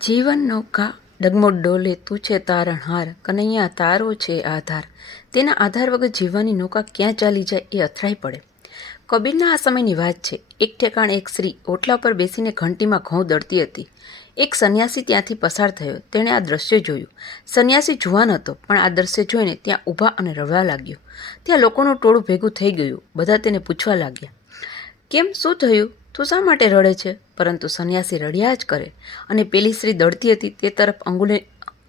જીવન નૌકા ડગમગ ડોલે તું છે તારણહાર, કનૈયા તારો છે આધાર. તેના આધાર વગર જીવવાની નૌકા ક્યાં ચાલી જાય એ અથડાઈ પડે. કબીરના આ સમયની વાત છે. એક ઠેકાણે એક સ્ત્રી ઓટલા પર બેસીને ઘંટીમાં ઘઉં દળતી હતી. એક સંન્યાસી ત્યાંથી પસાર થયો. તેણે આ દ્રશ્ય જોયું. સંન્યાસી જુવાન હતો, પણ આ દ્રશ્ય જોઈને ત્યાં ઊભા અને રડવા લાગ્યો. ત્યાં લોકોનું ટોળું ભેગું થઈ ગયું. બધા તેને પૂછવા લાગ્યા, કેમ, શું થયું? તું શા માટે રડે છે? પરંતુ સંન્યાસી રડ્યા જ કરે અને પેલી સ્ત્રી દળતી હતી તે તરફ અંગુલી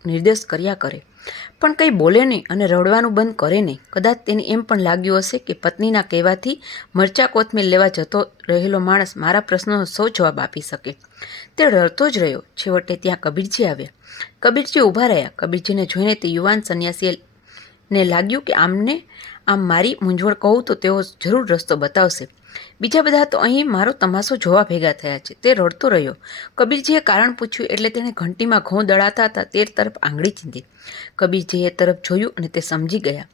નિર્દેશ કર્યા કરે, પણ કંઈ બોલે નહીં અને રડવાનું બંધ કરે નહીં. કદાચ તેને એમ પણ લાગ્યું હશે કે પત્નીના કહેવાથી મરચા કોથમીર લેવા જતો રહેલો માણસ મારા પ્રશ્નનો સૌ જવાબ આપી શકે. તે રડતો જ રહ્યો. છેવટે ત્યાં કબીરજી આવ્યા. કબીરજી ઊભા રહ્યા. કબીરજીને જોઈને તે યુવાન સંન્યાસીને લાગ્યું કે આમ મારી મૂંઝવણ કહું તો તેઓ જરૂર રસ્તો બતાવશે. બીજા બધા તો અહીં મારો તમાશો જોવા ભેગા થયા છે. તે રડતો રહ્યો. કબીરજીએ કારણ પૂછ્યું એટલે તેણે ઘંટીમાં ઘઉં દળાતા હતા તે તરફ આંગળી ચીંધી. કબીરજીએ એ તરફ જોયું અને તે સમજી ગયા.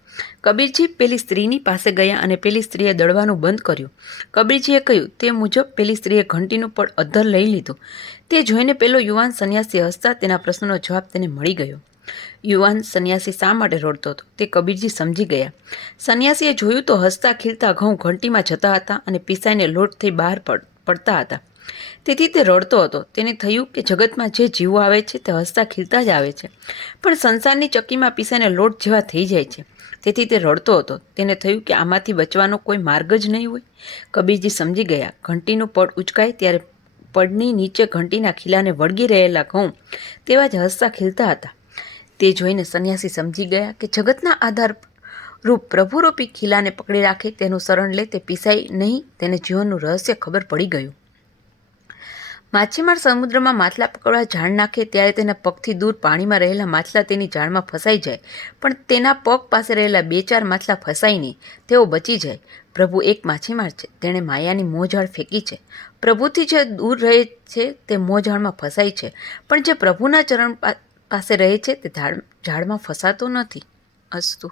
કબીરજી પેલી સ્ત્રીની પાસે ગયા અને પેલી સ્ત્રીએ દળવાનું બંધ કર્યું. કબીરજીએ કહ્યું તે મુજબ પેલી સ્ત્રીએ ઘંટીનું પડ અધ્ધર લઈ લીધું. તે જોઈને પેલો યુવાન સંન્યાસી હસતા તેના પ્રશ્નનો જવાબ તેને મળી ગયો. યુવાન સંન્યાસી શા માટે રડતો હતો તે કબીરજી સમજી ગયા. સંન્યાસીએ જોયું તો હસતા ખીલતા ઘઉં ઘંટીમાં જતા હતા અને પીસાઈને લોટ થઈ બહાર પડતા હતા. તેથી તે રડતો હતો. તેને થયું કે જગતમાં જે જીવો આવે છે તે હસતા ખીલતા જ આવે છે, પણ સંસારની ચક્કીમાં પીસાઈને લોટ જેવા થઈ જાય છે. તેથી તે રડતો હતો. તેને થયું કે આમાંથી બચવાનો કોઈ માર્ગ જ નહીં હોય. કબીરજી સમજી ગયા. ઘંટીનું પડ ઉચકાય ત્યારે પડની નીચે ઘંટીના ખીલાને વળગી રહેલા ઘઉં તેવા જ હસતા ખીલતા હતા. તે જોઈને સંન્યાસી સમજી ગયા કે જગતના આધાર રૂપ પ્રભુરૂપી ખીલાને પકડી રાખે, તેનું શરણ લે તે પીસાય નહીં. તેને જીવનનું રહસ્ય ખબર પડી ગયું. માછીમાર સમુદ્રમાં માછલા પકડવા જાળ નાખે ત્યારે તેના પગથી દૂર પાણીમાં રહેલા માછલા તેની જાળમાં ફસાઈ જાય, પણ તેના પગ પાસે રહેલા 2-4 માછલા ફસાય નહીં, તેઓ બચી જાય. પ્રભુ એક માછીમાર છે. તેણે માયાની મોજાળ ફેંકી છે. પ્રભુથી જે દૂર રહે છે તે મોજાળમાં ફસાય છે, પણ જે પ્રભુના ચરણ પાસે રહે છે તે ઝાડમાં ફસાતો નથી. અસ્તુ.